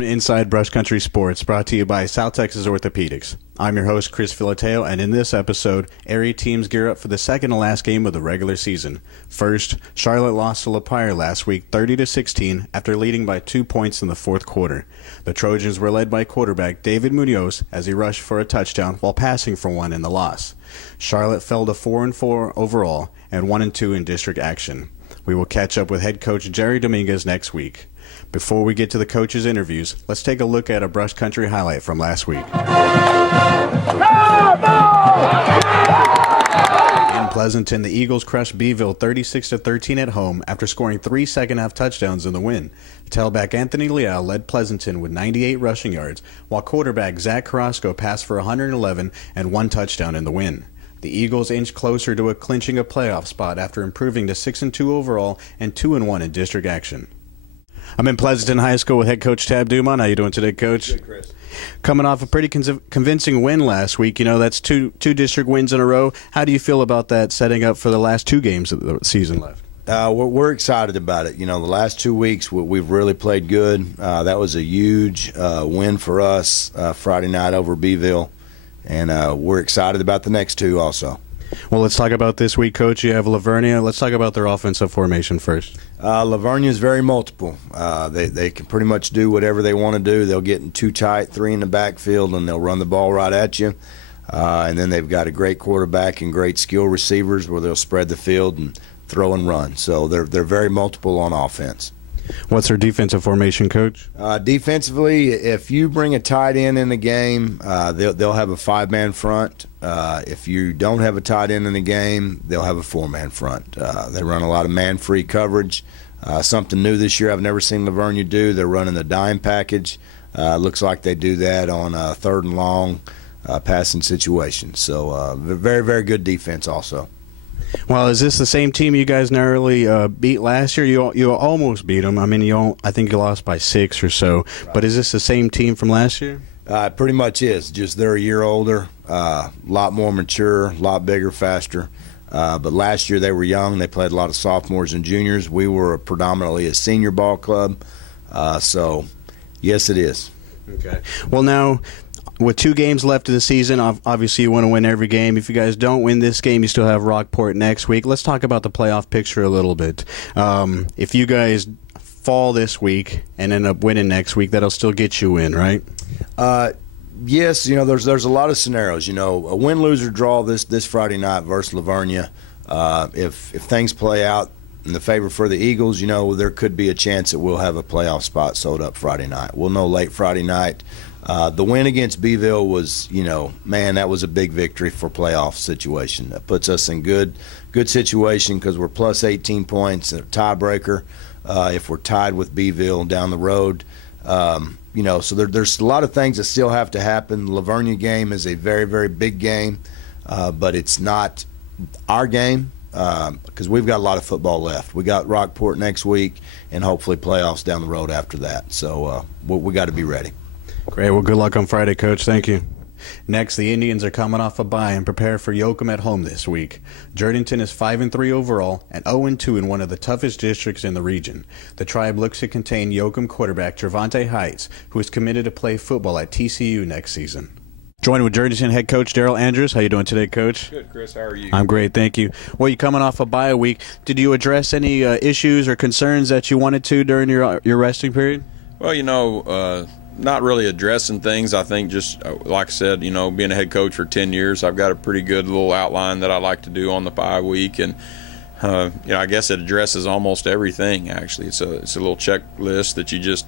Welcome to Inside Brush Country Sports, brought to you by South Texas Orthopedics. I'm your host, Chris Filateo, and in this episode, area teams gear up for the second to last game of the regular season. First, Charlotte lost to Lapeer last week 30-16 after leading by 2 points in the fourth quarter. The Trojans were led by quarterback David Munoz as he rushed for a touchdown while passing for one in the loss. Charlotte fell to 4-4 overall and 1-2 in district action. We will catch up with head coach Jerry Dominguez next week. Before we get to the coaches' interviews, let's take a look at a Brush Country highlight from last week. In Pleasanton, the Eagles crushed Beeville 36-13 at home after scoring 3 second-half touchdowns in the win. Tailback Anthony Leal led Pleasanton with 98 rushing yards, while quarterback Zach Carrasco passed for 111 and 1 touchdown in the win. The Eagles inched closer to clinching a playoff spot after improving to 6-2 overall and 2-1 in district action. I'm in Pleasanton High School with head coach Tab Dumont. How you doing today, Coach? Good, Chris. Coming off a pretty convincing win last week. You know, that's two district wins in a row. How do you feel about that setting up for the last 2 games of the season left? We're excited about it. You know, the last 2 weeks we've really played good. That was a huge win for us Friday night over Beeville, and we're excited about the next 2 also. Well, let's talk about this week, Coach. You have Lavernia. Let's talk about their offensive formation first. Lavernia is very multiple. They can pretty much do whatever they want to do. They'll get in 2 tight, 3 in the backfield, and they'll run the ball right at you. And then they've got a great quarterback and great skill receivers where they'll spread the field and throw and run. So they're very multiple on offense. What's their defensive formation, Coach? Defensively, if you bring a tight end in the game, they'll have a 5-man front. If you don't have a tight end in the game, they'll have a 4-man front. They run a lot of man-free coverage. Something new this year I've never seen Lavernia do. They're running the dime package. Looks like they do that on 3rd and long passing situations. So very, very good defense also. Well, is this the same team you guys narrowly beat last year? You almost beat them. I mean, I think you lost by 6 or so. Right. But is this the same team from last year? It pretty much is. Just they're a year older, a lot more mature, a lot bigger, faster. But last year they were young. They played a lot of sophomores and juniors. We were predominantly a senior ball club. So, yes, it is. Okay. Well, now, with 2 games left of the season, obviously you want to win every game. If you guys don't win this game, you still have Rockport next week. Let's talk about the playoff picture a little bit. If you guys fall this week and end up winning next week, that'll still get you in, right? Yes, you know, there's a lot of scenarios. You know, a win, lose, or draw this Friday night versus Lavernia. If things play out in the favor for the Eagles, you know, there could be a chance that we'll have a playoff spot sold up Friday night. We'll know late Friday night. The win against Beeville was, you know, man, that was a big victory for playoff situation. That puts us in good situation because we're plus 18 points, a tiebreaker. If we're tied with Beeville down the road, you know, so there's a lot of things that still have to happen. The Lavernia game is a very, very big game, but it's not our game because we've got a lot of football left. We got Rockport next week and hopefully playoffs down the road after that. So we got to be ready. Great. Well, good luck on Friday, Coach. Thank you. Next, the Indians are coming off a bye and prepare for Yoakum at home this week. Jourdington is 5-3 overall and 0-2 in one of the toughest districts in the region. The Tribe looks to contain Yoakum quarterback Trevante Heights, who is committed to play football at TCU next season. Joined with Jourdington head coach Daryl Andrews. How you doing today, Coach? Good, Chris. How are you? I'm great, thank you. Well, you're coming off a bye week. Did you address any issues or concerns that you wanted to during your resting period? Well, you know, not really addressing things. I think just, like I said, you know, being a head coach for 10 years, I've got a pretty good little outline that I like to do on the bye week. And, you know, I guess it addresses almost everything, actually. It's a little checklist that you just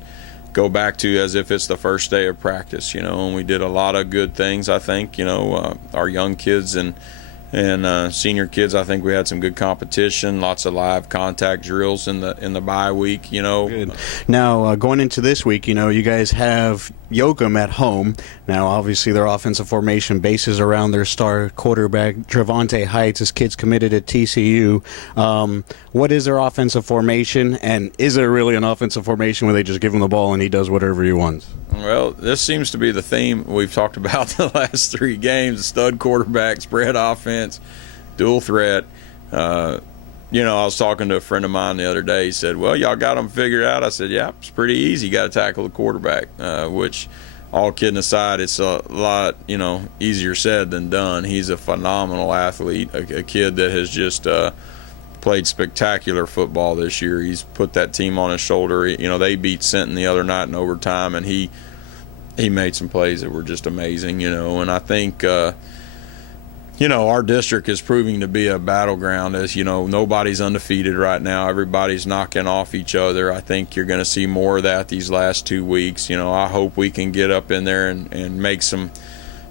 go back to as if it's the first day of practice, you know. And we did a lot of good things, I think. You know, our young kids and senior kids, I think we had some good competition, lots of live contact drills in the bye week, you know. Good. Now, going into this week, you know, you guys have Yoakum at home. Now, obviously, their offensive formation bases around their star quarterback, Trevante Heights. His kid's committed at TCU. What is their offensive formation, and is there really an offensive formation where they just give him the ball and he does whatever he wants? Well, this seems to be the theme we've talked about the last 3 games: stud quarterback, spread offense, dual threat. I was talking to a friend of mine the other day. He said, well, y'all got them figured out. I said, yeah, it's pretty easy. You got to tackle the quarterback, which, all kidding aside, it's a lot, easier said than done. He's a phenomenal athlete, a kid that has just played spectacular football this year. He's put that team on his shoulder. They beat Sinton the other night in overtime, and he made some plays that were just amazing, and I think our district is proving to be a battleground. As nobody's undefeated right now. Everybody's knocking off each other. I think you're going to see more of that these last 2 weeks. I hope we can get up in there and make some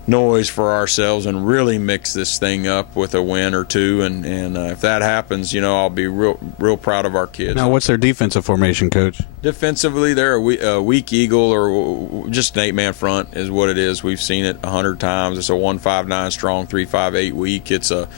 noise for ourselves and really mix this thing up with a win or two. And if that happens, I'll be real proud of our kids. Now, what's their defensive formation, Coach? Defensively, they're a weak eagle, or just an 8-man front is what it is. We've seen it 100 times. It's a 1-5-9 strong, 3-5-8 weak. It's a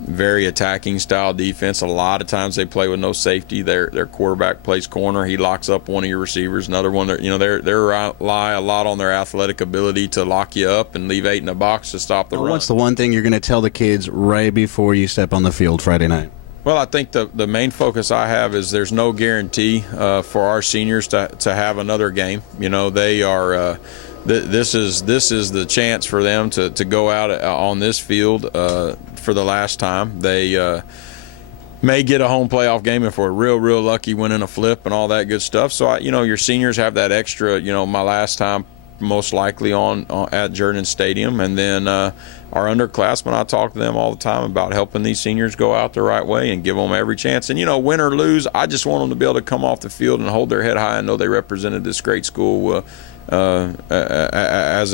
very attacking style defense. A lot of times they play with no safety. Their quarterback plays corner. He locks up one of your receivers. Another one, they rely a lot on their athletic ability to lock you up and leave 8 in the box to stop the run. What's the one thing you're going to tell the kids right before you step on the field Friday night? Well, I think the main focus I have is there's no guarantee for our seniors to have another game. They are this is the chance for them to go out on this field for the last time. They may get a home playoff game if we're real lucky, winning a flip and all that good stuff. So your seniors have that extra. My last time most likely on at Jordan Stadium, and then our underclassmen, I talk to them all the time about helping these seniors go out the right way and give them every chance. And win or lose, I just want them to be able to come off the field and hold their head high and know they represented this great school as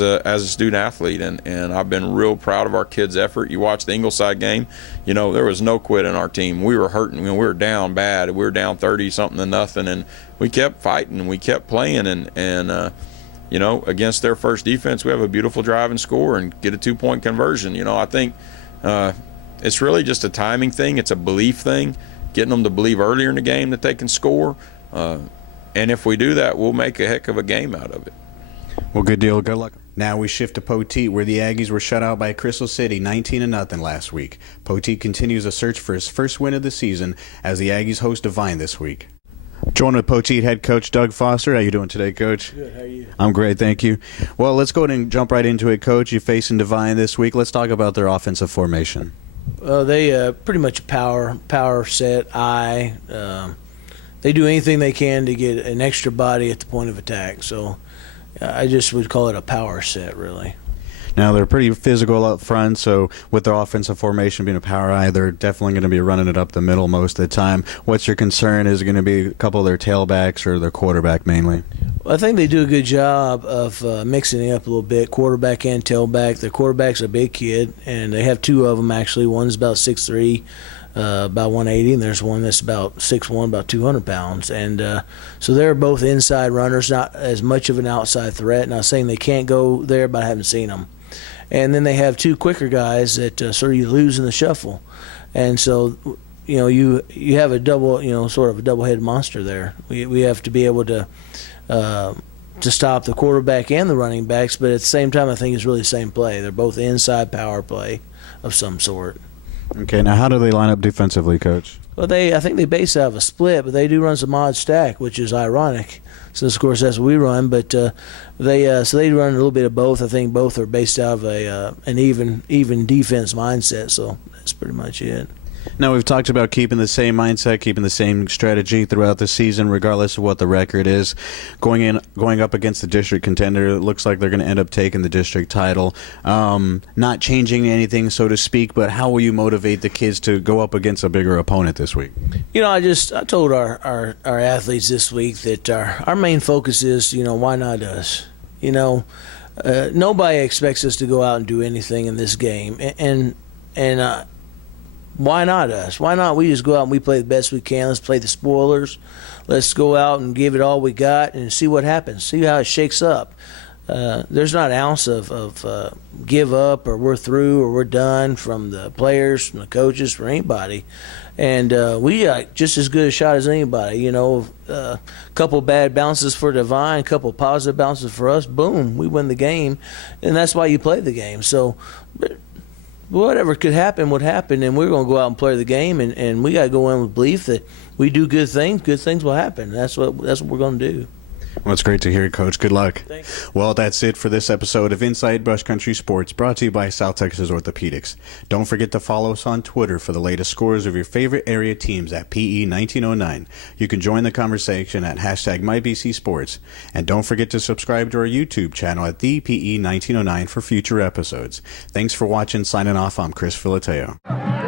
a student athlete. And I've been real proud of our kids' effort. You watch the Ingleside game, there was no quit in our team. We were hurting. We were down bad. We were down 30-something to nothing, and we kept fighting and we kept playing. And against their first defense, we have a beautiful drive and score and get a 2-point conversion. I think it's really just a timing thing. It's a belief thing, getting them to believe earlier in the game that they can score. And if we do that, we'll make a heck of a game out of it. Well, good deal. Good luck. Now we shift to Poteet, where the Aggies were shut out by Crystal City 19-0 last week. Poteet continues a search for his first win of the season as the Aggies host Devine this week. Joined with Poteet head coach Doug Foster. How you doing today, Coach? Good. How are you? I'm great, thank you. Well, let's go ahead and jump right into it, Coach. You're facing Devine this week. Let's talk about their offensive formation. They pretty much a power set. They do anything they can to get an extra body at the point of attack. So I just would call it a power set, really. Now, they're pretty physical up front, so with their offensive formation being a power eye, they're definitely going to be running it up the middle most of the time. What's your concern? Is it going to be a couple of their tailbacks or their quarterback mainly? Well, I think they do a good job of mixing it up a little bit, quarterback and tailback. Their quarterback's a big kid, and they have 2 of them, actually. One's about 6'3", about 180, and there's one that's about 6'1", about 200 pounds. And so they're both inside runners, not as much of an outside threat. Not saying they can't go there, but I haven't seen them. And then they have 2 quicker guys that sort of you lose in the shuffle. And so, you have a double, sort of a double-headed monster there. We have to be able to stop the quarterback and the running backs, but at the same time, I think it's really the same play. They're both inside power play of some sort. Okay, now how do they line up defensively, Coach? Well, I think they base out of a split, but they do run some odd stack, which is ironic, since of course that's what we run. But they run a little bit of both. I think both are based out of an even defense mindset. So that's pretty much it. Now, we've talked about keeping the same mindset, keeping the same strategy throughout the season, regardless of what the record is. Going up against the district contender, it looks like they're going to end up taking the district title. Not changing anything, so to speak, but how will you motivate the kids to go up against a bigger opponent this week? I told our athletes this week that our main focus is, why not us? Nobody expects us to go out and do anything in this game, and why not us? Why not we just go out and we play the best we can? Let's play the spoilers. Let's go out and give it all we got and see what happens. See how it shakes up. There's not an ounce of give up or we're through or we're done from the players, from the coaches, from anybody. And we got just as good a shot as anybody. A couple bad bounces for Devine, a couple positive bounces for us. Boom, we win the game. And that's why you play the game. So whatever could happen would happen, and we're going to go out and play the game, and we got to go in with belief that we do good things will happen. That's what we're going to do. Well, it's great to hear, Coach. Good luck. Thanks. Well, that's it for this episode of Inside Brush Country Sports, brought to you by South Texas Orthopedics. Don't forget to follow us on Twitter for the latest scores of your favorite area teams at PE1909. You can join the conversation at #MyBCSports. And don't forget to subscribe to our YouTube channel at the PE1909 for future episodes. Thanks for watching. Signing off, I'm Chris Filateo.